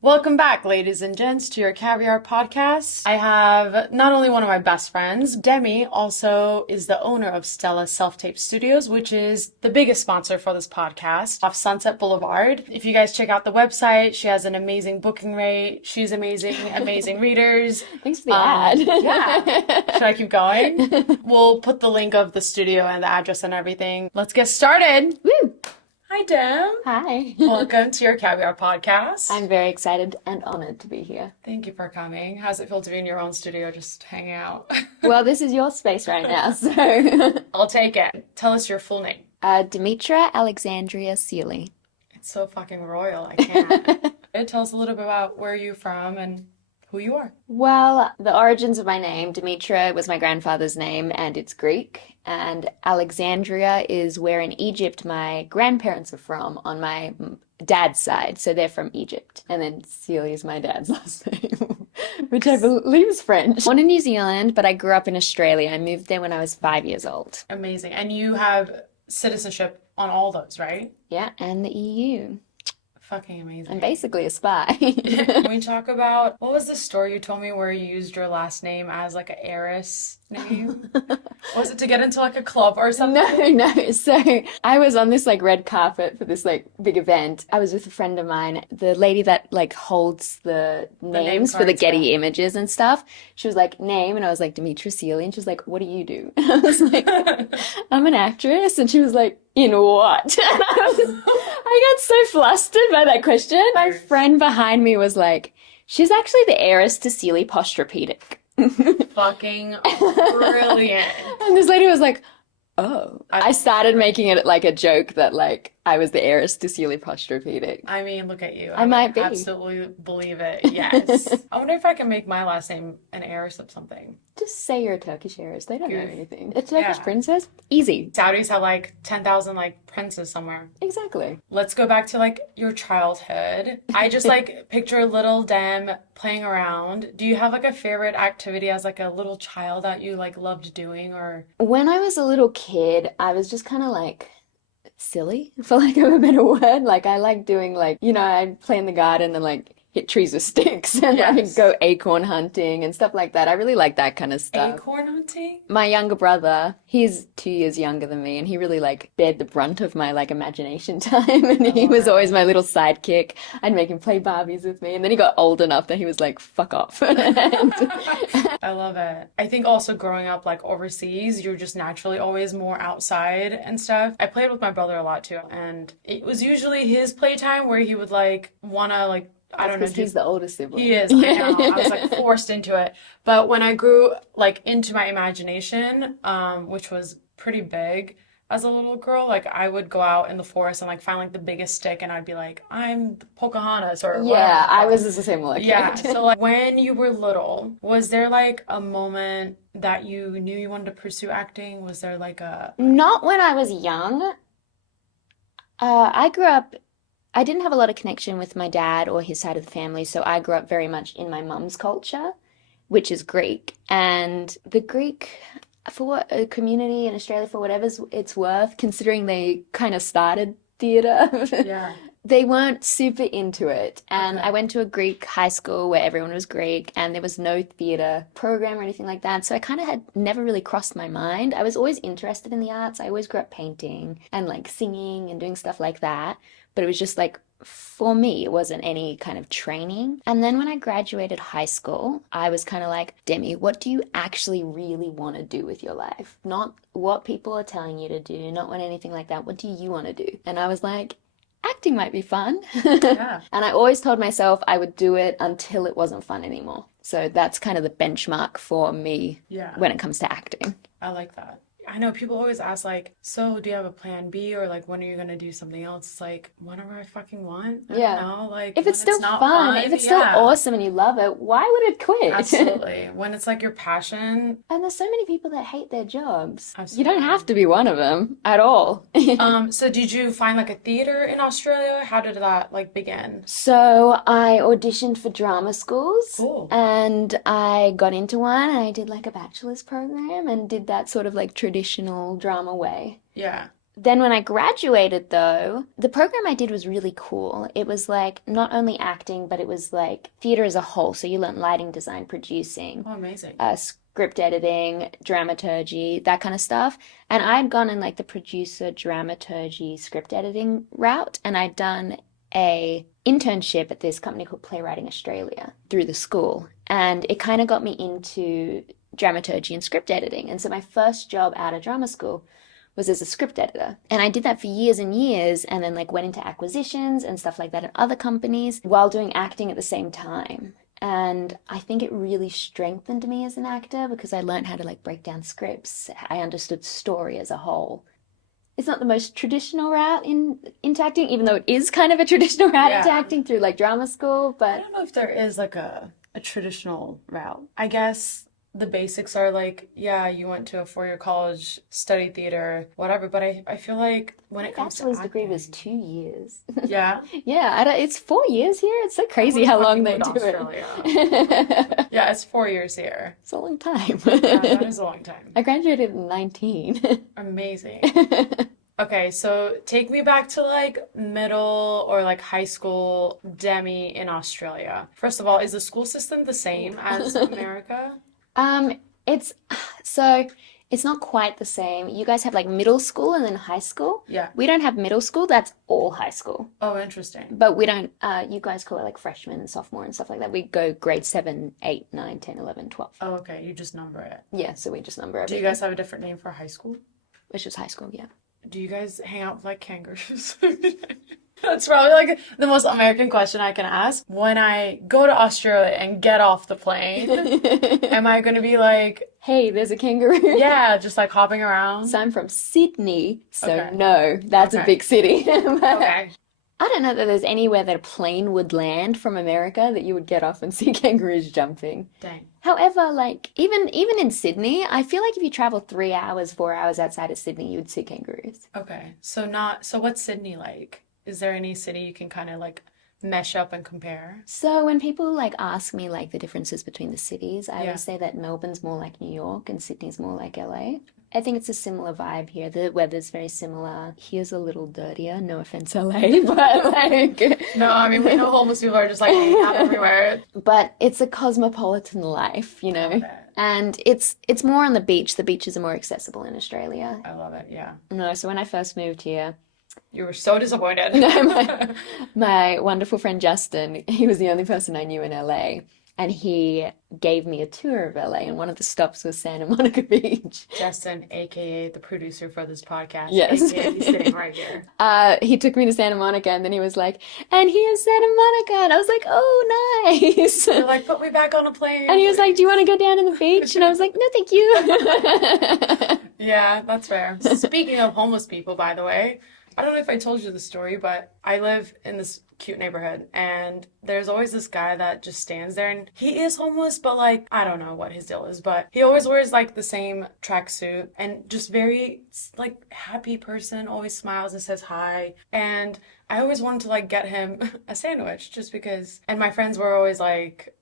Welcome back, ladies and gents, to your Caviar podcast. I have not only one of my best friends, Demi also is the owner of Stella Self-Tape Studios, which is the biggest sponsor for this podcast, off Sunset Boulevard. If you guys check out the website, she has an amazing booking rate. She's amazing, amazing readers. Thanks for the ad. Yeah. Should I keep going? We'll put the link of the studio and the address and everything. Let's get started. Woo! Hi, Dem. Hi. Welcome to your Caviar podcast. I'm very excited and honored to be here. Thank you for coming. How's it feel to be in your own studio just hanging out? Well, this is your space right now, so. I'll take it. Tell us your full name. Demitra Alexandria Sealy. It's so fucking royal, I can't. Tell us a little bit about where you're from and who you are. Well, the origins of my name, Demitra, was my grandfather's name, and it's Greek. And Alexandria is where in Egypt my grandparents are from on my dad's side. So they're from Egypt. And then Sealy is my dad's last name, which I believe is French. Born in New Zealand, but I grew up in Australia. I moved there when I was 5 years old. Amazing. And you have citizenship on all those, right? Yeah, and the EU. Fucking amazing. I'm basically a spy. Can we talk about, what was the story you told me where you used your last name as like an heiress name? Was it to get into like a club or something? No. So I was on this like red carpet for this like big event. I was with a friend of mine, the lady that like holds the names for the Getty images and stuff. She was like, name, and I was like, Demitra Sealy, and she was like, what do you do? And I was like, I'm an actress, and she was like, in what? And I got so flustered by that question. My friend behind me was like, she's actually the heiress to Sealy Posturepedic. Fucking brilliant. And this lady was like, oh. I started making it like a joke that like I was the heiress to Sealy Posturepedic. I mean, look at you. I might be. Absolutely believe it. Yes. I wonder if I can make my last name an heiress of something. Just say you're a Turkish heiress. They don't know Good. anything. A Turkish Yeah. princess? Easy. Saudis have like 10,000 like princes somewhere. Exactly. Let's go back to like your childhood. I just like picture little Dem playing around. Do you have like a favorite activity as like a little child that you like loved doing or? When I was a little kid, I was just kind of like silly, for lack of a better word. Like I like doing like, I'd play in the garden and like hit trees with sticks and like go acorn hunting and stuff like that. I really like that kind of stuff. Acorn hunting? My younger brother, he's 2 years younger than me, and he really like bared the brunt of my like imagination time, and he was always my little sidekick. I'd make him play Barbies with me, and then he got old enough that he was like, fuck off. I love it. I think also growing up like overseas, you're just naturally always more outside and stuff. I played with my brother a lot too, and it was usually his playtime where he would like wanna like I don't know. Because he's the oldest sibling. He is. I know. I was like forced into it. But when I grew like into my imagination, which was pretty big as a little girl, like I would go out in the forest and like find like the biggest stick, and I'd be like, I'm Pocahontas or whatever. Yeah, I was the same like Yeah. So like when you were little, was there like a moment that you knew you wanted to pursue acting? Was there like a? Not when I was young. I didn't have a lot of connection with my dad or his side of the family, so I grew up very much in my mum's culture, which is Greek. And the Greek, for what a community in Australia, for whatever it's worth, considering they kind of started theatre, Yeah. they weren't super into it. And Okay. I went to a Greek high school where everyone was Greek, and there was no theatre program or anything like that. So I kind of had never really crossed my mind. I was always interested in the arts. I always grew up painting and like singing and doing stuff like that. But it was just like, for me, it wasn't any kind of training. And then when I graduated high school, I was kind of like, Demi, what do you actually really want to do with your life? Not what people are telling you to do, not what anything like that. What do you want to do? And I was like, acting might be fun. Yeah. And I always told myself I would do it until it wasn't fun anymore. So that's kind of the benchmark for me Yeah. when it comes to acting. I like that. I know people always ask like, so do you have a plan B, or like when are you gonna do something else? It's like whenever I fucking want. I Yeah. don't know. Like If when it's still not fun, if it's still yeah. awesome and you love it, why would it quit? Absolutely. When it's like your passion. And there's so many people that hate their jobs. Absolutely. You don't have to be one of them at all. So did you find like a theater in Australia? How did that like begin? So I auditioned for drama schools. Cool. And I got into one, and I did like a bachelor's program and did that sort of like traditional drama way. Yeah. Then when I graduated, though, the program I did was really cool. It was like not only acting, but it was like theater as a whole. So you learned lighting design, producing, Oh, amazing. script editing, dramaturgy, that kind of stuff. And I'd gone in like the producer, dramaturgy, script editing route, and I'd done a internship at this company called Playwriting Australia through the school. And it kind of got me into dramaturgy and script editing. And so my first job out of drama school was as a script editor. And I did that for years and years, and then like went into acquisitions and stuff like that at other companies while doing acting at the same time. And I think it really strengthened me as an actor because I learned how to like break down scripts. I understood story as a whole. It's not the most traditional route into acting, even though it is kind of a traditional route into Yeah. acting through like drama school, I but don't know if there is like a traditional route. I guess the basics are like, yeah, you went to a 4-year college, studied theater, whatever. But I feel like when my it comes to bachelor's degree was acting, 2 years. yeah, Yeah, it's 4 years here. It's so I crazy would how long fucking they move to do it. Australia. Yeah, it's 4 years here. It's a long time. Yeah, that is a long time. I graduated in 19. Amazing. Okay, so take me back to like middle or like high school Demi in Australia. First of all, is the school system the same as America? It's so it's not quite the same. You guys have like middle school and then high school. Yeah. We don't have middle school, that's all high school. Oh, interesting. But we don't, you guys call it like freshman and sophomore and stuff like that. We go grade 7, 8, 9, 10, 11, 12. Oh, okay, you just number it. Yeah, so we just number Do you everything. guys have a different name for high school? Which is high school, yeah. Do you guys hang out with like kangaroos? That's probably like the most American question I can ask. When I go to Australia and get off the plane, am I gonna be like, Hey, there's a kangaroo. yeah, just like hopping around? So I'm from Sydney, so Okay. no, that's a Okay. big city. But Okay. I don't know that there's anywhere that a plane would land from America that you would get off and see kangaroos jumping. Dang. However, like even in Sydney, I feel like if you travel 3 hours, 4 hours outside of Sydney, you would see kangaroos. Okay. So what's Sydney like? Is there any city you can kind of like mesh up and compare? So when people like ask me like the differences between the cities, I Yeah. always say that Melbourne's more like New York and Sydney's more like LA. I think it's a similar vibe here. The weather's very similar. Here's a little dirtier, no offense, LA, but like No, I mean we know homeless people are just like hanging out everywhere. but it's a cosmopolitan life, you I know. love it. And it's more on the beach. The beaches are more accessible in Australia. I love it. Yeah. No, so when I first moved here, You were so disappointed. no, my wonderful friend Justin, he was the only person I knew in LA, and he gave me a tour of LA, and one of the stops was Santa Monica Beach. Justin, aka the producer for this podcast, Yes. aka he's sitting right here. He took me to Santa Monica, and then he was like, and here's Santa Monica. And I was like, oh, nice. They're like, put me back on a plane. And he was like, do you want to go down to the beach? And I was like, no, thank you. Yeah, that's fair. Speaking of homeless people, by the way, I don't know if I told you the story, but I live in this cute neighborhood, and there's always this guy that just stands there, and he is homeless, but like, I don't know what his deal is, but he always wears like the same tracksuit and just very like happy person, always smiles and says hi. And I always wanted to like get him a sandwich just because, and my friends were always like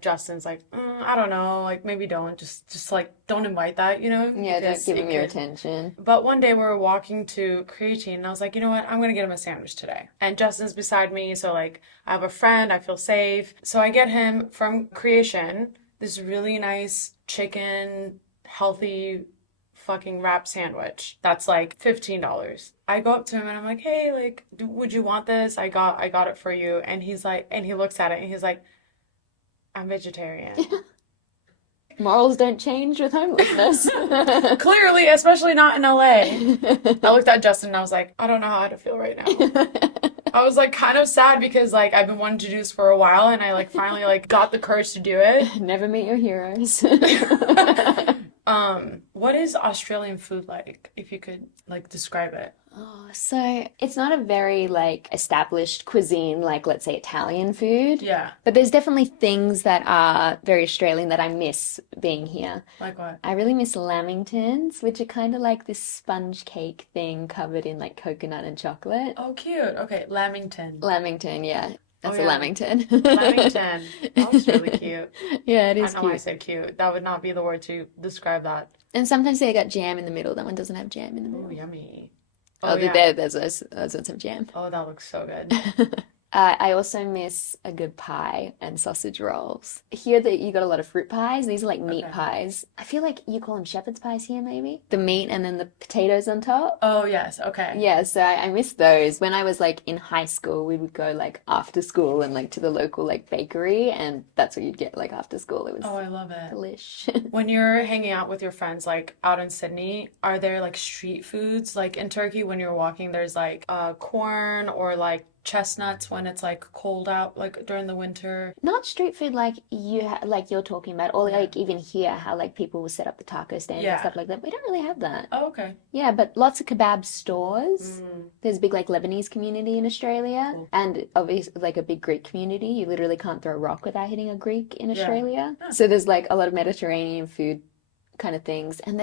Justin's like, I don't know, like maybe don't, just like don't invite that, you know? Yeah, don't Because give it him your could- attention. But one day we were walking to Creatine, and I was like, you know what? I'm gonna get him a sandwich today. And Justin's beside me, so like I have a friend, I feel safe. So I get him from Creation this really nice chicken, healthy fucking wrap sandwich that's like $15. I go up to him and I'm like, hey, like, would you want this? I got it for you. And he's like, and he looks at it and he's like, I'm vegetarian. Morals don't change with homelessness. Clearly, especially not in LA. I looked at Justin and I was like, I don't know how to feel right now. I was like kind of sad because like I've been wanting to do this for a while and I like finally like got the courage to do it. Never meet your heroes. What is Australian food like, if you could like describe it? Oh, so it's not a very like established cuisine like let's say Italian food. Yeah. But there's definitely things that are very Australian that I miss being here. Like what? I really miss lamingtons, which are kind of like this sponge cake thing covered in like coconut and chocolate. Oh, cute. Okay, Lamington. Lamington, yeah. That's Oh, a yeah. lamington. Lamington. That was really cute. Yeah, it I is know I cute. said cute. That would not be the word to describe that. And sometimes they got jam in the middle. That one doesn't have jam in the Oh, middle. yummy. Oh yeah. there's those ones have jam. Oh, that looks so good. I also miss a good pie and sausage rolls. Here that you got a lot of fruit pies. These are like meat Okay. pies. I feel like you call them shepherd's pies here, maybe. The meat and then the potatoes on top. Oh yes, okay. Yeah, so I miss those. When I was like in high school, we would go like after school and like to the local like bakery, and that's what you'd get like after school. It was Oh, I love it. delish. When you're hanging out with your friends, like out in Sydney, are there like street foods? Like in Turkey, when you're walking, there's like corn or like chestnuts when it's like cold out, like during the winter. Not street food like like you're talking about, or Yeah. like even here, how like people will set up the taco stand and Yeah. stuff like that. We don't really have that. Oh, okay. Yeah, but lots of kebab stores. Mm, There's a big like Lebanese community in Australia, cool. and obviously like a big Greek community. You literally can't throw a rock without hitting a Greek in Yeah. Australia. Huh. So there's like a lot of Mediterranean food kind of things, and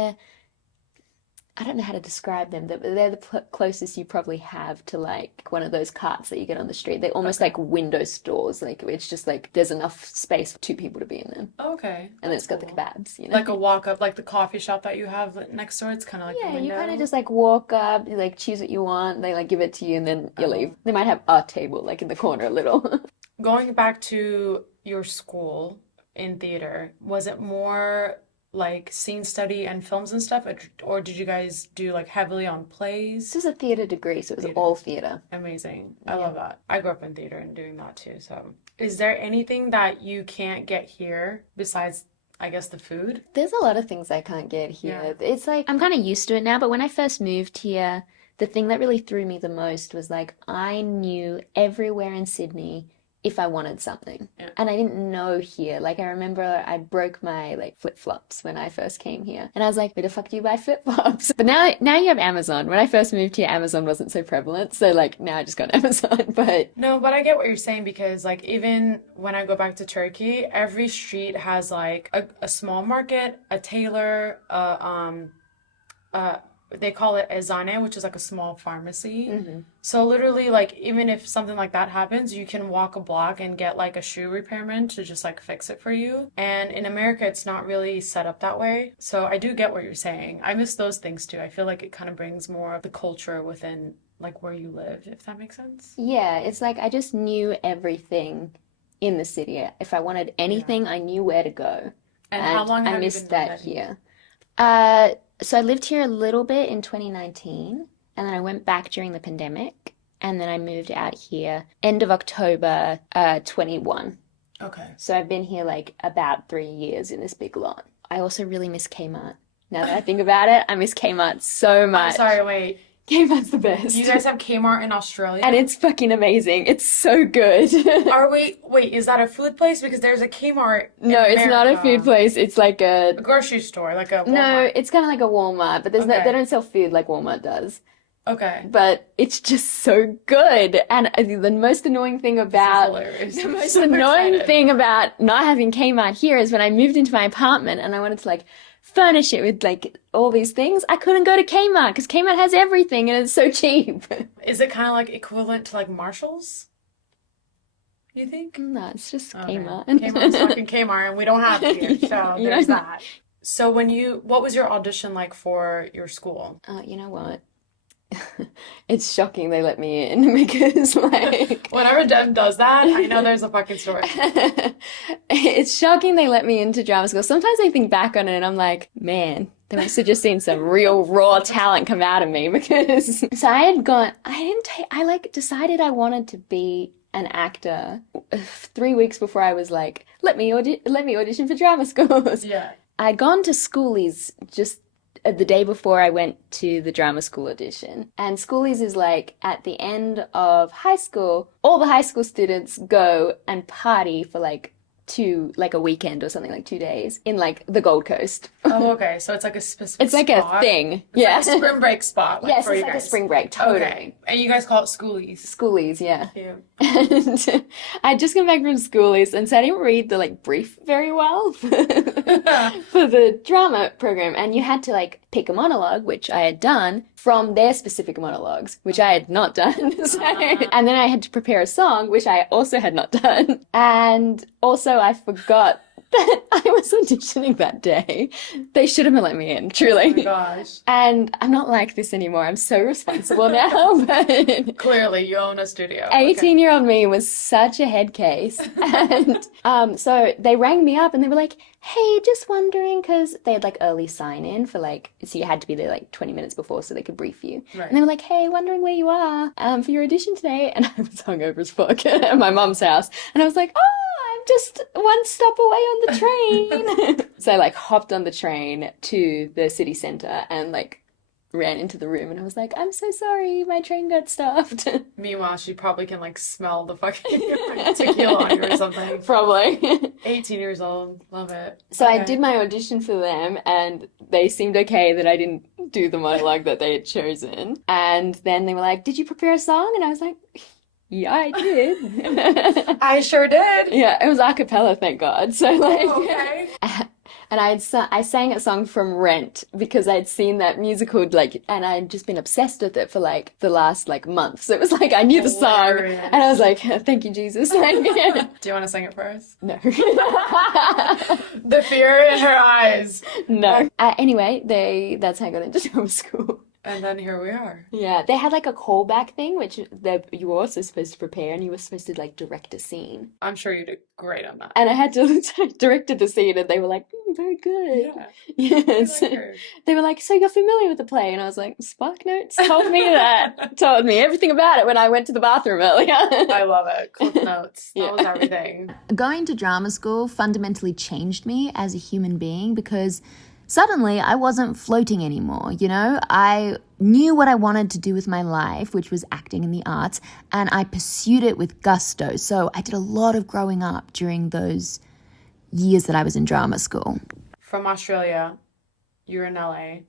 I don't know how to describe them. They're the closest you probably have to like one of those carts that you get on the street. They're almost Okay. like window stores. Like it's just like there's enough space for two people to be in them, Okay. and then That's it's got the cool. kebabs, you know. Like a walk up, like the coffee shop that you have next door. It's kind of like the Yeah, you kind of window. just like walk up, you like choose what you want, they like give it to you, and then you leave. Oh. They might have a table like in the corner a little. Going back to your school in theater, was it more like scene study and films and stuff, or did you guys do like heavily on This plays? is a theater degree, so it was Theater. all theater. Amazing. I Yeah. love that. I grew up in theater and doing that too. So, is there anything that you can't get here besides, I guess, the food? There's a lot of things I can't get Yeah. here. It's like I'm kind of used to it now, but when I first moved here, the thing that really threw me the most was like I knew everywhere in Sydney if I wanted something. Yeah. And I didn't know here. Like I remember I broke my like flip-flops when I first came here. And I was like, where the fuck do you buy flip-flops? But now you have Amazon. When I first moved here, Amazon wasn't so prevalent. So like now I just got Amazon. But No, but I get what you're saying because, like, even when I go back to Turkey, every street has like a small market, a tailor, they call it eczane, which is like a small pharmacy. So literally, like, even if something like that happens, you can walk a block and get like a shoe repairman to just like fix it for you. And in America, it's not really set up that way. So I do get what you're saying. I miss those things too. I feel like it kind of brings more of the culture within like where you live, if that makes sense. yeah, it's like I just knew everything in the city. If I wanted anything, I knew where to go. And how long I have you missed been doing that that? here. So I lived here a little bit in 2019, and then I went back during the pandemic, and then I moved out here end of October 21. Okay. So I've been here like about 3 years in this big lot. I also really miss Kmart. Now that I think about it, I miss Kmart so I'm much. sorry, wait. Kmart's the best. You guys have Kmart in Australia? And it's fucking amazing. It's so good. Wait, is that a food place? Because there's a Kmart in No, it's not a America. food place. It's like A grocery store, like a no, Walmart. it's kind of like a Walmart, but there's no, Okay. they don't sell food like Walmart does. Okay. But it's just so good. And the most annoying thing about hilarious. the I'm most so annoying excited. thing about not having Kmart here is when I moved into my apartment and I wanted to like furnish it with like all these things. I couldn't go to Kmart because Kmart has everything and it's so cheap. Is it kind of like equivalent to like Marshall's? You think? No, it's just Okay. Kmart. Kmart's fucking Kmart, and we don't have it here, so You there's know- that. So what was your audition like for your school? You know what? It's shocking they let me in because like Whenever Dem does that, I know there's a fucking story. it's shocking they let me into drama school. Sometimes I think back on it and I'm like, man, they must have just seen some real raw talent come out of me because so I like decided I wanted to be an actor 3 weeks before I was like, let me audition for drama schools. Yeah. I'd gone to schoolies just the day before I went to the drama school audition. And schoolies is like at the end of high school, all the high school students go and party for like a weekend or something, like 2 days in like the Gold Coast. Oh, okay. So it's like a specific It's like spot. a thing. It's Yeah. like a spring break spot, like Yes, for it's you like a guys. spring break, totally. Okay. And you guys call it schoolies. Schoolies, yeah. Cute. And I'd just come back from schoolies, and so I didn't read the like brief very well for the drama program. And you had to like pick a monologue, which I had done, from their specific monologues, which I had not done. And then I had to prepare a song, which I also had not done. And also I forgot that I was auditioning that day. They should have let me in, Oh my truly. gosh. And I'm not like this anymore. I'm so responsible now. But Clearly, you own a studio. Okay. 18-year-old me was such a head case. And so they rang me up and they were like, hey, just wondering, because they had like early sign in for like, so you had to be there like 20 minutes before so they could brief you. Right. And they were like, hey, wondering where you are for your audition today. And I was hungover as fuck at my mum's house. And I was like, oh, I'm just one stop away on the train. So I like hopped on the train to the city centre and like ran into the room and I was like, I'm so sorry, my train got stopped. Meanwhile, she probably can like smell the fucking like, tequila on you or something. Probably. 18 years old. Love it. So I Okay. did my audition for them and they seemed okay that I didn't do the monologue that they had chosen. And then they were like, did you prepare a song? And I was like, yeah, I did. I sure did. Yeah, it was a cappella, thank God. So like, Okay. and I sang a song from Rent because I'd seen that musical like, and I'd just been obsessed with it for like the last like month. So it was like I knew the song, Hilarious. and I was like, thank you, Jesus. Like, Do you want to sing it for us? no, The fear in her eyes. no. Anyway, that's how I got into drama school. And then here we are. Yeah, they had like a callback thing, which you were also supposed to prepare, and you were supposed to like direct a scene. I'm sure you did great on that. And I had to directed the scene, and they were like, very good. Yeah. Yes. I like her. They were like, so you're familiar with the play? And I was like, Spark Notes told me that. Told me everything about it when I went to the bathroom earlier. I love it. Cliff notes. That Yeah. was everything. Going to drama school fundamentally changed me as a human being because suddenly I wasn't floating anymore, you know? I knew what I wanted to do with my life, which was acting in the arts, and I pursued it with gusto. So I did a lot of growing up during those years that I was in drama school. From Australia, you're in LA,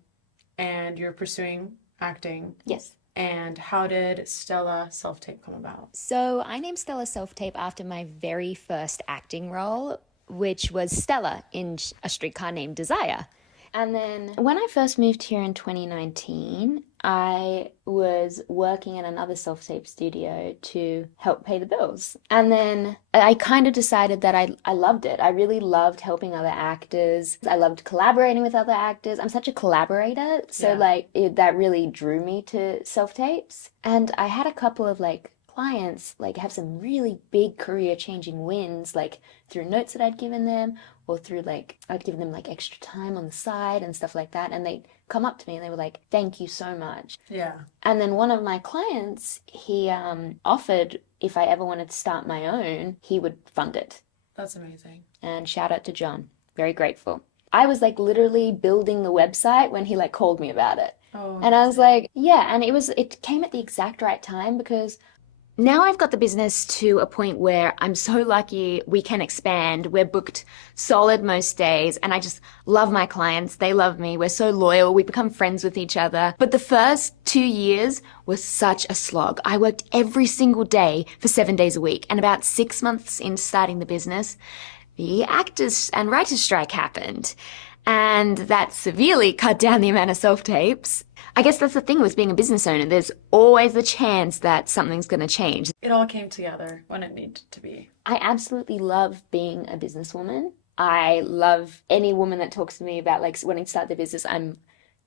and you're pursuing acting. Yes. And how did Stella self-tape come about? So I named Stella Self-Tape after my very first acting role, which was Stella in A Streetcar Named Desire. And then when I first moved here in 2019, I was working in another self-tape studio to help pay the bills. And then I kind of decided that I loved it. I really loved helping other actors. I loved collaborating with other actors. I'm such a collaborator. So Yeah. that really drew me to self-tapes. And I had a couple of clients have some really big career changing wins through notes that I'd given them or through I'd given them extra time on the side and stuff like that, and they'd come up to me and they were like, thank you so much. Yeah. And then one of my clients, he offered if I ever wanted to start my own, he would fund it. That's amazing. And shout out to John, very grateful. I was literally building the website when he called me about it. Oh, And I was like, yeah, and it came at the exact right time because now I've got the business to a point where I'm so lucky we can expand. We're booked solid most days, and I just love my clients. They love me. We're so loyal. We become friends with each other. But the first 2 years was such a slog. I worked every single day for 7 days a week, and about 6 months into starting the business, the actors and writers strike happened. And that severely cut down the amount of self-tapes. I guess that's the thing with being a business owner. There's always the chance that something's going to change. It all came together when it needed to be. I absolutely love being a businesswoman. I love any woman that talks to me about wanting to start their business. I'm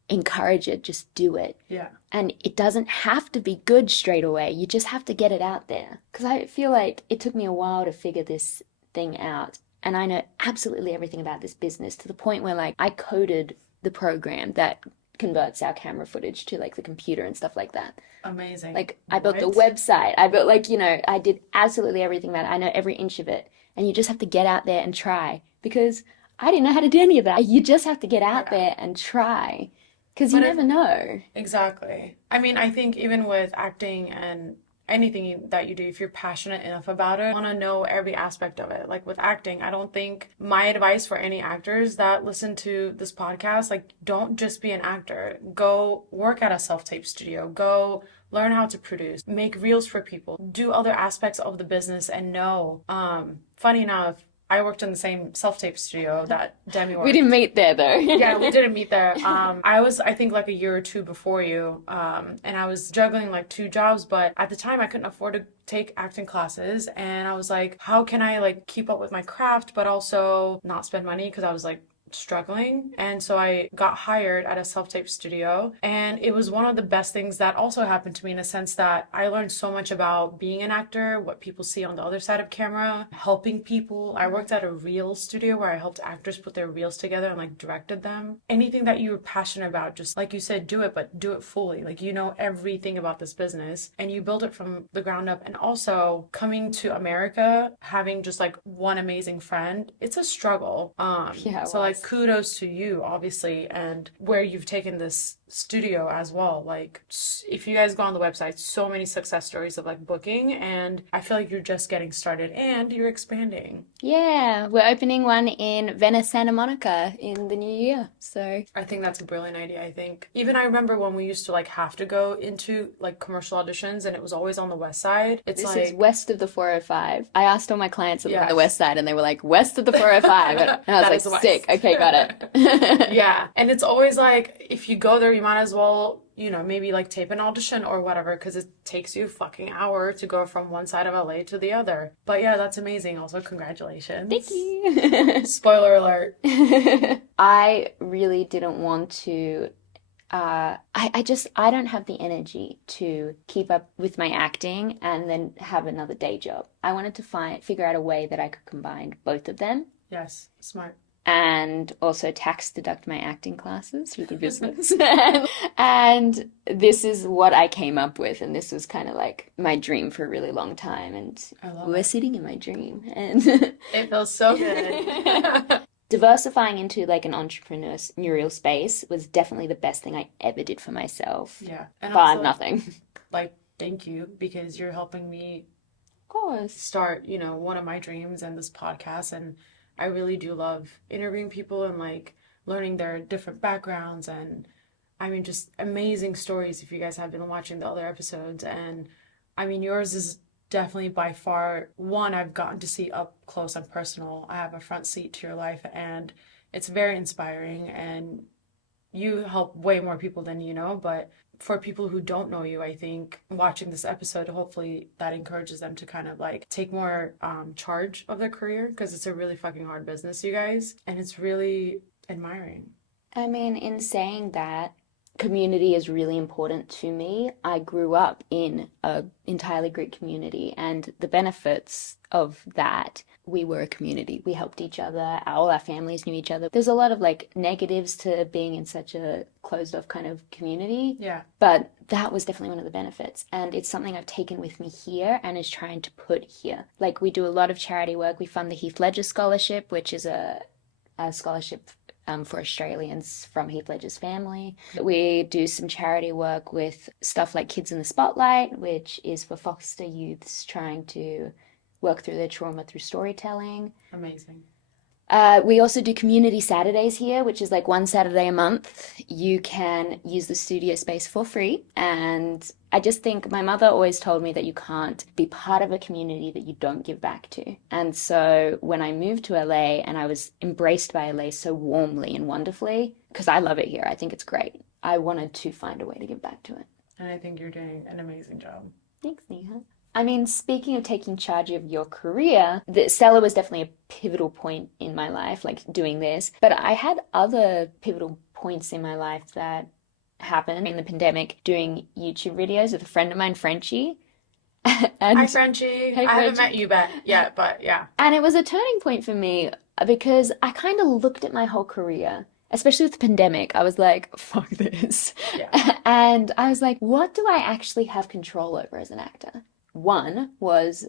encourage it, just do it. Yeah. And it doesn't have to be good straight away. You just have to get it out there. Because I feel like it took me a while to figure this thing out. And I know absolutely everything about this business to the point where I coded the program that converts our camera footage to the computer and stuff like that. Amazing. I built the What? website. I built I did absolutely everything about it. I know every inch of it. And you just have to get out there and try, because I didn't know how to do any of that. You just have to get out there and try, because you But never know. Exactly. I mean, I think even with acting and anything that you do, if you're passionate enough about it, you want to know every aspect of it. Like with acting, I don't think my advice for any actors that listen to this podcast, don't just be an actor. Go work at a self-tape studio. Go learn how to produce, make reels for people, do other aspects of the business, and know. Funny enough, I worked in the same self-tape studio that Demi worked. We didn't meet there though. Yeah, we didn't meet there. I was, I think, like a year or two before you, and I was juggling like two jobs, but at the time I couldn't afford to take acting classes, and I was like, how can I like keep up with my craft, but also not spend money because I was like struggling. And so I got hired at a self-tape studio, and it was one of the best things that also happened to me in a sense that I learned so much about being an actor, what people see on the other side of camera, helping people. I worked at a reel studio where I helped actors put their reels together and like directed them. Anything that you were passionate about, just like you said, do it, but do it fully. Like, you know everything about this business and you build it from the ground up. And also coming to America, having just like one amazing friend, it's a struggle. Yeah, So like kudos to you, obviously, and where you've taken this studio as well. Like, if you guys go on the website, so many success stories of like booking, and I feel like you're just getting started and you're expanding. Yeah, we're opening one in Venice, Santa Monica in the new year. So I think that's a brilliant idea. I think even I remember when we used to like have to go into like commercial auditions, and it was always on the west side. It's this like is west of the 405. I asked all my clients that live on the Yes. west side, and they were like, west of the 405. And I That was is the like, west. sick. Okay, got it. yeah, and it's always like if you go there, you might as well, you know, maybe like tape an audition or whatever, because it takes you a fucking hour to go from one side of LA to the other. But yeah, that's amazing. Also, congratulations. Thank you. Spoiler alert. I really didn't want to. I don't have the energy to keep up with my acting and then have another day job. I wanted to figure out a way that I could combine both of them. Yes, smart. And also tax deduct my acting classes through the business. And this is what I came up with, and this was kind of like my dream for a really long time, and I love we're it. sitting in my dream. And It feels so good. diversifying into like an entrepreneurial space was definitely the best thing I ever did for myself. Yeah, and Bar also, nothing. like, thank you, because you're helping me Of course. start, you know, one of my dreams and this podcast. And I really do love interviewing people and like learning their different backgrounds, and I mean just amazing stories if you guys have been watching the other episodes. And I mean yours is definitely by far one I've gotten to see up close and personal. I have a front seat to your life, and it's very inspiring, and you help way more people than you know. But for people who don't know you, I think watching this episode, hopefully that encourages them to kind of like take more charge of their career, because it's a really fucking hard business, you guys, and it's really admiring. I mean, in saying that, community is really important to me. I grew up in an entirely Greek community, and the benefits of that, we were a community. We helped each other. All our families knew each other. There's a lot of like negatives to being in such a closed off kind of community. Yeah. But that was definitely one of the benefits. And it's something I've taken with me here and is trying to put here. Like, we do a lot of charity work. We fund the Heath Ledger Scholarship, which is a scholarship for Australians from Heath Ledger's family. We do some charity work with stuff like Kids in the Spotlight, which is for foster youths trying to work through their trauma through storytelling. Amazing. We also do community Saturdays here, which is like one Saturday a month. You can use the studio space for free. And I just think my mother always told me that you can't be part of a community that you don't give back to. And so when I moved to LA and I was embraced by LA so warmly and wonderfully, because I love it here, I think it's great, I wanted to find a way to give back to it. And I think you're doing an amazing job. Thanks, Neha. I mean, speaking of taking charge of your career, Stella was definitely a pivotal point in my life, like doing this. But I had other pivotal points in my life that happened in the pandemic, doing YouTube videos with a friend of mine, Frenchie. And, Hi, Frenchie. Hey, I haven't Frenchie. met you yet, but yeah. and it was a turning point for me because I kind of looked at my whole career, especially with the pandemic. I was like, fuck this. Yeah. And I was like, what do I actually have control over as an actor? One was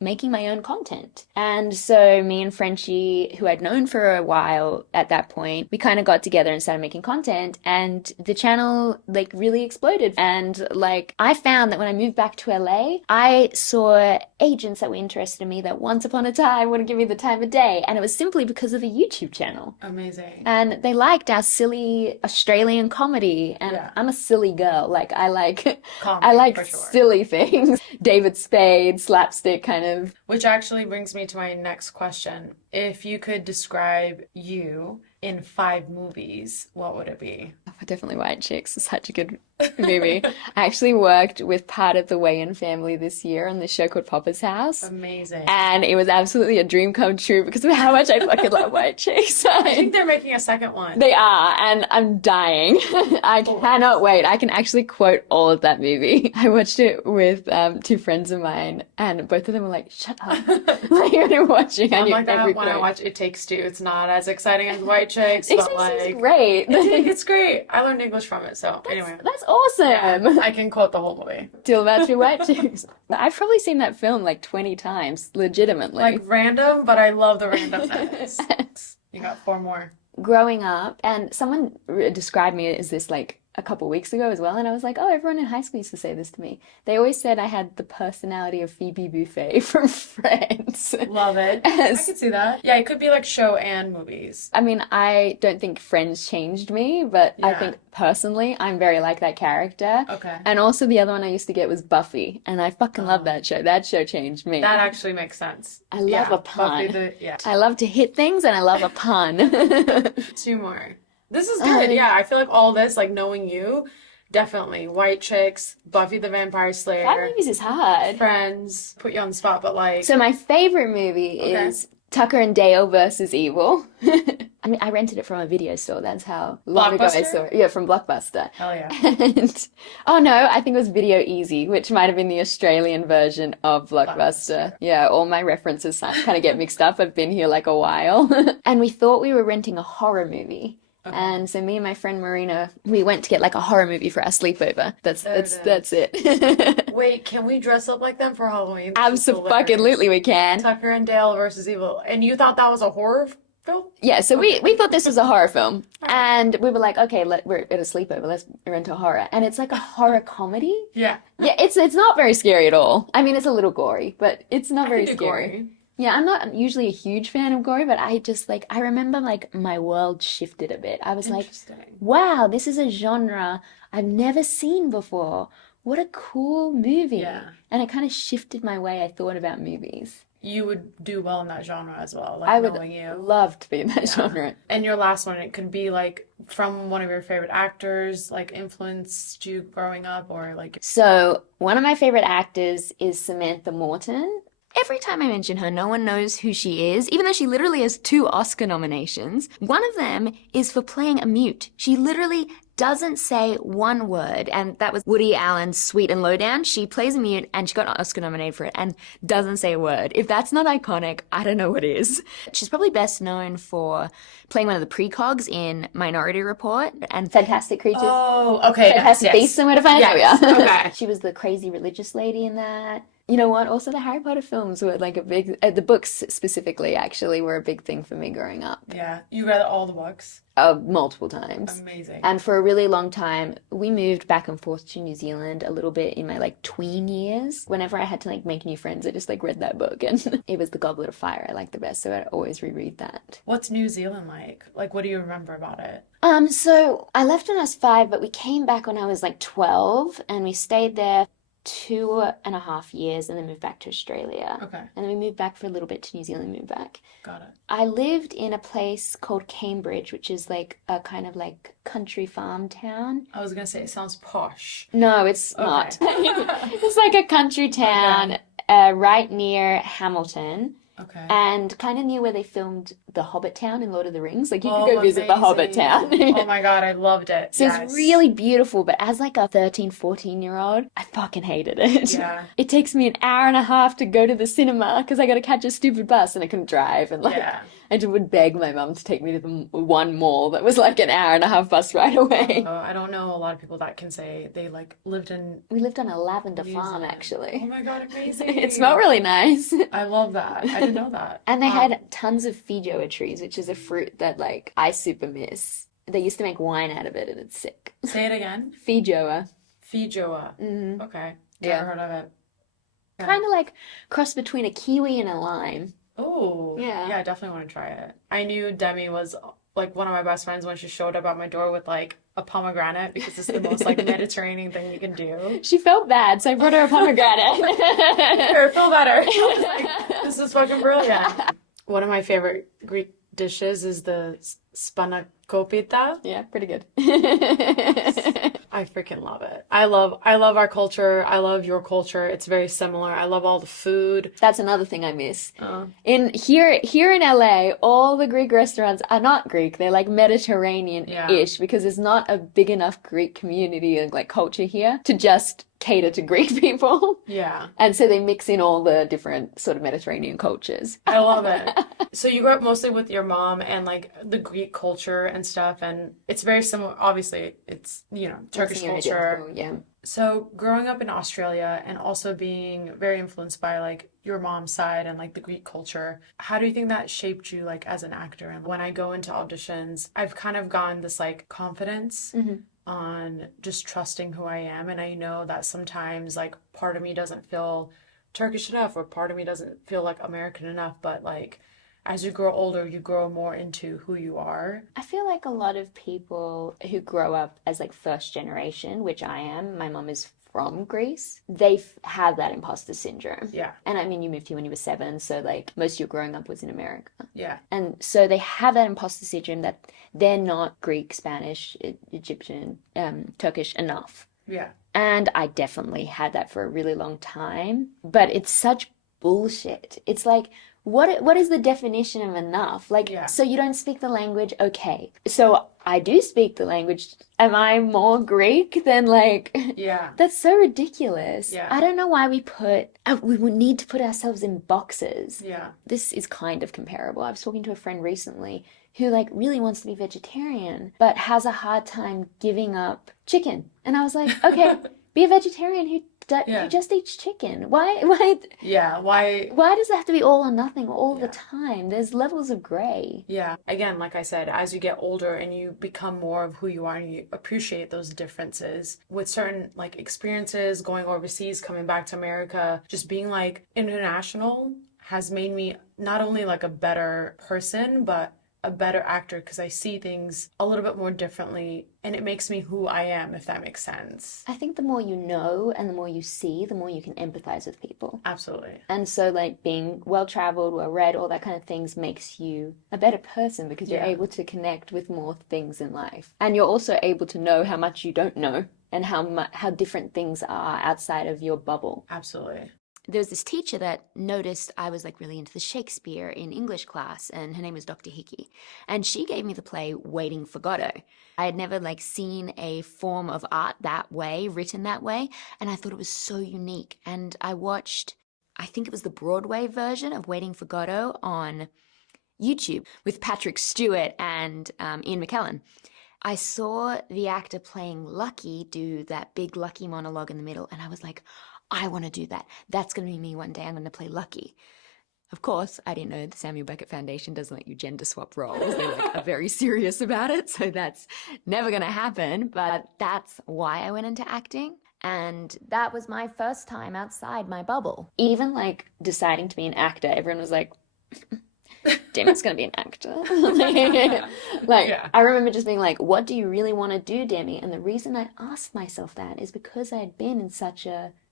making my own content. And so me and Frenchie, who I'd known for a while at that point, we kind of got together and started making content, and the channel like really exploded. And like, I found that when I moved back to LA, I saw agents that were interested in me that once upon a time wouldn't give me the time of day. And it was simply because of the YouTube channel. Amazing. And they liked our silly Australian comedy. And Yeah. I'm a silly girl. Like, I like Comedy, I like for sure. silly things. David Spade, slapstick kind kind of. Which actually brings me to my next question. If you could describe you in 5 movies, what would it be? Definitely White Chicks is such a good movie. I actually worked with part of the Wayans family this year on this show called Papa's House. Amazing. And it was absolutely a dream come true because of how much I fucking love White Chicks. I think they're making a second one. They are, and I'm dying. I cannot wait. I can actually quote all of that movie. I watched it with 2 friends of mine, and both of them were like, "Shut up!" Like when you're watching, I I'm knew like that every when I quote. watch It Takes Two. It's not as exciting as White Chicks, It but seems like great. it's great. I learned English from it, so anyway. That's awesome. I can quote the whole movie. Still about to White Chicks. I've probably seen that film like 20 times, legitimately. Like random, but I love the randomness. You got 4 more. Growing up, and someone described me as this like a couple weeks ago as well, and I was like, oh, everyone in high school used to say this to me. They always said I had the personality of Phoebe Buffay from Friends. Love it. I could see that. Yeah, it could be like show and movies. I mean, I don't think Friends changed me, but I Yeah. think personally, I'm very like that character. Okay. And also the other one I used to get was Buffy, and I fucking love that show. That show changed me. That actually makes sense. I love a Buffy pun. yeah. I love to hit things, and I love a pun. 2 more. This is good. Yeah, I feel like all this, like knowing you, definitely White Chicks, Buffy the Vampire 5 Slayer, movies is hard. Friends. Put you on the spot, but like So my favorite movie Okay. is Tucker and Dale versus Evil. I mean, I rented it from a video store. That's how long ago I Blockbuster? saw it. Yeah, from Blockbuster. hell yeah. And oh no, I think it was Video Easy, which might have been the Australian version of Blockbuster. Blockbuster. Yeah, all my references kind of get mixed up. I've been here like a while. And we thought we were renting a horror movie. And so me and my friend Marina, we went to get like a horror movie for our sleepover. That's it. Wait, can we dress up like them for Halloween? This is hilarious. Absolutely we can. Tucker and Dale versus Evil. And you thought that was a horror film? Yeah, so we thought this was a horror film. And we were like, okay, we're at a sleepover, let's rent a horror. And it's like a horror comedy. Yeah. Yeah, it's not very scary at all. I mean, it's a little gory, but it's not very I can do scary. gory. Yeah, I'm not usually a huge fan of gory, but I remember like my world shifted a bit. I was like, Interesting. wow, this is a genre I've never seen before. What a cool movie. Yeah. And it kind of shifted my way I thought about movies. You would do well in that genre as well, like I would knowing you. love to be in that genre. And your last one, it could be like from one of your favorite actors, like influenced you growing up, or like So, one of my favorite actors is Samantha Morton. Every time I mention her, no one knows who she is, even though she literally has 2 Oscar nominations. One of them is for playing a mute. She literally doesn't say one word, and that was Woody Allen's Sweet and Lowdown. She plays a mute, and she got an Oscar nominated for it, and doesn't say a word. If that's not iconic, I don't know what is. She's probably best known for playing one of the precogs in Minority Report and Fantastic Creatures. oh, okay, Fantastic yes. Beasts and Where to Find Them. Yes, Yeah. okay. She was the crazy religious lady in that. You know what? Also, the Harry Potter films were like a big, the books specifically actually were a big thing for me growing up. Yeah, you read all the books. Multiple times. Amazing. And for a really long time, we moved back and forth to New Zealand a little bit in my like tween years. Whenever I had to like make new friends, I just like read that book, and it was The Goblet of Fire I liked the best, so I'd always reread that. What's New Zealand like? Like, what do you remember about it? So I left when I was 5, but we came back when I was like 12, and we stayed there 2.5 years and then moved back to Australia. Okay, And then we moved back for a little bit to New Zealand, moved back. got it. I lived in a place called Cambridge, which is like a kind of like country farm town. I was gonna say it sounds posh. No, it's not. It's like a country town right near Hamilton. Okay. And kind of near where they filmed the Hobbit town in Lord of the Rings. Like you could Oh, go visit the Hobbit amazing. town. Oh my God, I loved it. So Yes. it's really beautiful, but as like a 13, 14-year-old, I fucking hated it. Yeah. It takes me an hour and a half to go to the cinema because I got to catch a stupid bus and I couldn't drive. And like, Yeah. I just would beg my mum to take me to the one mall that was like an hour and a half bus ride away. I don't know a lot of people that can say they like lived in We lived on a lavender New farm, Zealand. Oh actually. my God, amazing. It smelled really nice. I love that. I didn't know that. And they had tons of feijoa trees, which is a fruit that like I super miss. They used to make wine out of it, and it's sick. Say it again. Feijoa. Feijoa. Mm-hmm. Okay. Yeah. Never heard of it. Yeah. Kind of like cross between a kiwi and a lime. Oh. Yeah. Yeah, I definitely want to try it. I knew Demi was like one of my best friends when she showed up at my door with like a pomegranate because it's the most like Mediterranean thing you can do. She felt bad, so I brought her a pomegranate. Here, feel better. I was like, this is fucking brilliant. One of my favorite Greek dishes is the spanakopita. Yeah, pretty good. I freaking love it. I love our culture. I love your culture. It's very similar. I love all the food. That's another thing I miss. In here in LA, all the Greek restaurants are not Greek. They're like Mediterranean-ish because there's not a big enough Greek community and like culture here to just cater to Greek people. Yeah. And so they mix in all the different sort of Mediterranean cultures. I love it. So you grew up mostly with your mom and like the Greek culture and stuff, and it's very similar. Obviously, it's, you know, Turkish culture. Yeah. So growing up in Australia and also being very influenced by like your mom's side and like the Greek culture, how do you think that shaped you like as an actor? And when I go into auditions, I've kind of gotten this like confidence on just trusting who I am. And I know that sometimes like part of me doesn't feel Turkish enough or part of me doesn't feel like American enough, but like as you grow older, you grow more into who you are. I feel like a lot of people who grow up as like first generation, which I am, my mom is from Greece, they have that imposter syndrome. Yeah. And I mean, you moved here when you were 7, so like most of your growing up was in America. Yeah. And so they have that imposter syndrome that they're not Greek, Spanish, Egyptian, Turkish enough. Yeah. And I definitely had that for a really long time, but it's such bullshit. It's like, what is the definition of enough? Like, so you don't speak the language, okay. So I do speak the language. Am I more Greek than like... Yeah. That's so ridiculous. Yeah. I don't know why we would need to put ourselves in boxes. Yeah. This is kind of comparable. I was talking to a friend recently who like really wants to be vegetarian, but has a hard time giving up chicken. And I was like, okay, be a vegetarian who just eats chicken. Why? Yeah, why does it have to be all or nothing all the time? There's levels of gray. Yeah. Again, like I said, as you get older and you become more of who you are and you appreciate those differences with certain like experiences, going overseas, coming back to America, just being like international has made me not only like a better person, but a better actor because I see things a little bit more differently and it makes me who I am, if that makes sense. I think the more you know and the more you see, the more you can empathize with people. Absolutely. And so like being well-traveled, well-read, all that kind of things makes you a better person because you're able to connect with more things in life. And you're also able to know how much you don't know and how different things are outside of your bubble. Absolutely. There was this teacher that noticed I was like really into the Shakespeare in English class, and her name was Dr. Hickey. And she gave me the play Waiting for Godot. I had never like seen a form of art that way, written that way, and I thought it was so unique. And I watched, I think it was the Broadway version of Waiting for Godot on YouTube with Patrick Stewart and Ian McKellen. I saw the actor playing Lucky do that big Lucky monologue in the middle, and I was like, I want to do that. That's going to be me one day. I'm going to play Lucky. Of course, I didn't know the Samuel Beckett Foundation doesn't let you gender swap roles. They like are very serious about it, so that's never going to happen. But that's why I went into acting. And that was my first time outside my bubble. Even like deciding to be an actor, everyone was like, Demi's going to be an actor. I remember just being like, what do you really want to do, Demi? And the reason I asked myself that is because I had been in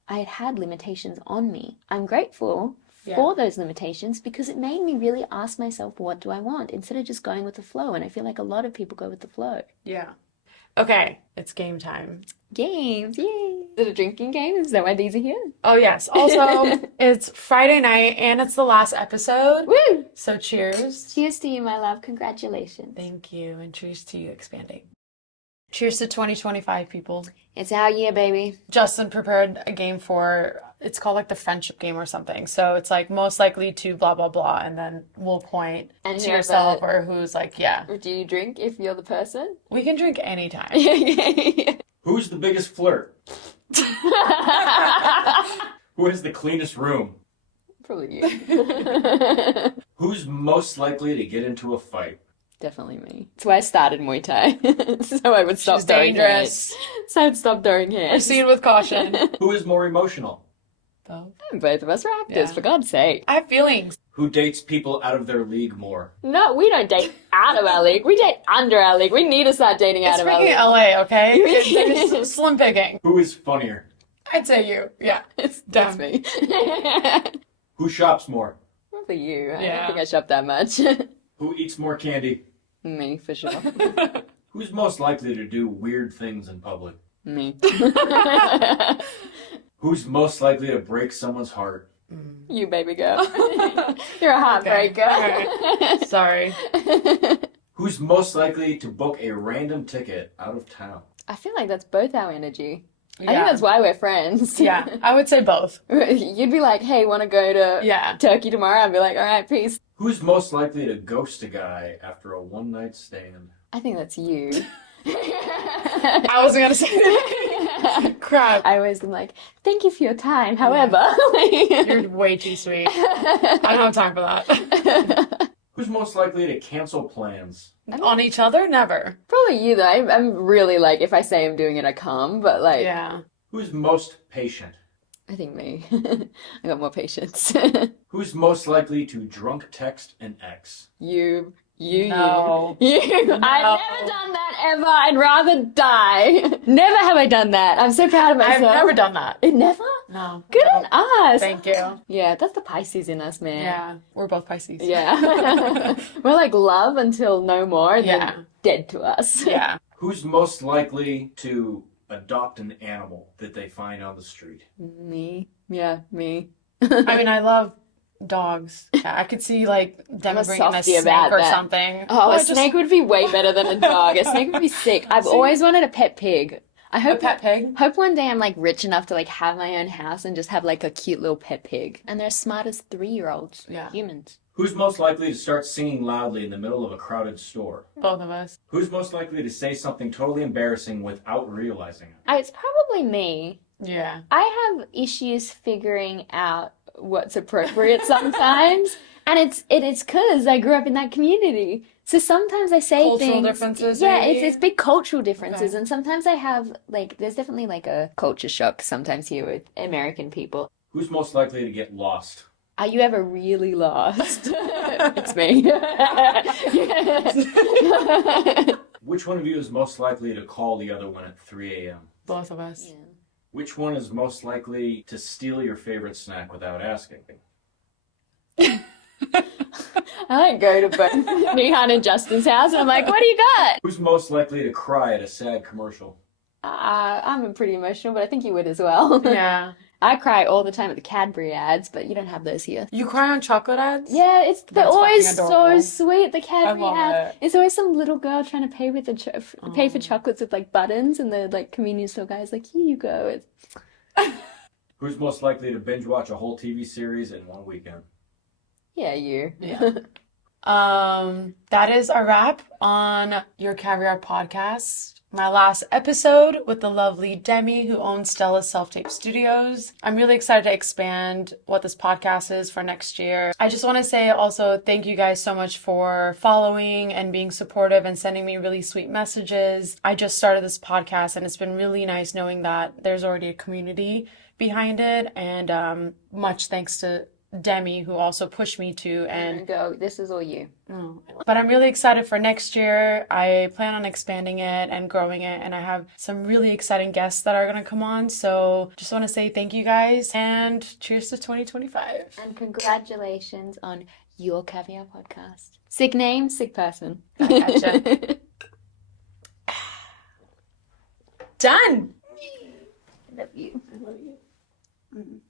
I had had limitations on me. I'm grateful for those limitations because it made me really ask myself, what do I want? Instead of just going with the flow. And I feel like a lot of people go with the flow. Yeah. Okay, it's game time. Games, yay. Is it a drinking game? Is that why these are here? Oh, yes. Also, it's Friday night and it's the last episode. Woo! So cheers. Cheers to you, my love. Congratulations. Thank you. And cheers to you expanding. Cheers to 2025, people. It's our year, baby. Justin prepared a game it's called like the friendship game or something. So it's like most likely to blah, blah, blah. And then we'll point to yourself or who's like, Or do you drink if you're the person? We can drink anytime. Who's the biggest flirt? Who has the cleanest room? Probably you. Who's most likely to get into a fight? Definitely me. That's why I started Muay Thai. So I would stop She's throwing dangerous. hands. So I'd stop throwing hands. Proceed with caution. Who is more emotional? Both. Both of us are actors, for God's sake. I have feelings. Who dates people out of their league more? No, we don't date out of our league. We date under our league. We need to start dating out It's of our freaking league. LA, okay? It's slim picking. Who is funnier? I'd say you. Yeah. That's Damn. me. Who shops more? Probably you. I Yeah. don't think I shop that much. Who eats more candy? Me, for sure. Who's most likely to do weird things in public? Me. Who's most likely to break someone's heart? You, baby girl. You're a heartbreaker. Alright. Sorry. Who's most likely to book a random ticket out of town? I feel like that's both our energy. I think Yeah. that's why we're friends. Yeah, I would say both. You'd be like, hey, want to go to Yeah. Turkey tomorrow? I'd be like, all right, peace. Who's most likely to ghost a guy after a one-night stand? I think that's you. I wasn't gonna say that. Crap. I always am like, thank you for your time. However, You're way too sweet. I don't have time for that. Who's most likely to cancel plans? On each other? Never. probably you though. I'm really like, if I say I'm doing it, I come. But like, Yeah. Who's most patient? I think me. I got more patience. Who's most likely to drunk text an ex? You. No. You. I've never done that ever. I'd rather die. Never have I done that. I'm so proud of I've myself. never done that. It never? No. Good on us. Thank you. Yeah, that's the Pisces in us, man. Yeah. We're both Pisces. Yeah. We're like love until no more and Yeah. then dead to us. Yeah. Who's most likely to adopt an animal that they find on the street? Me. Yeah, me. I mean, I love dogs. Yeah, I could see like them I'm a bringing a softie snake about or that. something. Oh, Or a just snake would be way better than a dog. A snake would be sick. I've always wanted a pet pig. I a hope pet pig. Hope one day I'm like rich enough to like have my own house and just have like a cute little pet pig. And they're as smart as 3-year-olds. Yeah. Humans. Who's most likely to start singing loudly in the middle of a crowded store? Both of us. Who's most likely to say something totally embarrassing without realizing it? It's probably me. Yeah. I have issues figuring out what's appropriate sometimes. And it's because I grew up in that community. So sometimes I say Cultural things. differences, Yeah, maybe? it's big cultural differences. Okay. And sometimes I have like there's definitely like a culture shock sometimes here with American people. Who's most likely to get lost? Are you ever really lost? It's me. Which one of you is most likely to call the other one at 3 a.m.? Both of us. Yeah. Which one is most likely to steal your favorite snack without asking? I like go to both Nihan and Justin's house and I'm like, what do you got? Who's most likely to cry at a sad commercial? I'm pretty emotional, but I think you would as well. Yeah. I cry all the time at the Cadbury ads, but you don't have those here. You cry on chocolate ads? Yeah, they're That's always fucking so adorable. sweet. The Cadbury love ads. it. It's always some little girl trying to pay with pay for chocolates with like buttons, and the like convenience store guy's like, here you go. Who's most likely to binge watch a whole TV series in one weekend? Yeah, you. Yeah. That is a wrap on Your Caviar podcast. My last episode with the lovely Demi, who owns Stella Self-Tape Studios. I'm really excited to expand what this podcast is for next year. I just want to say also thank you guys so much for following and being supportive and sending me really sweet messages. I just started this podcast and it's been really nice knowing that there's already a community behind it, and much thanks to Demi, who also pushed me to, and Go. This is all you. but I'm really excited for next year. I plan on expanding it and growing it, and I have some really exciting guests that are going to come on. So just want to say thank you guys and cheers to 2025. And congratulations on Your Caviar podcast. Sick name, sick person. I gotcha. Done. I love you. I love you.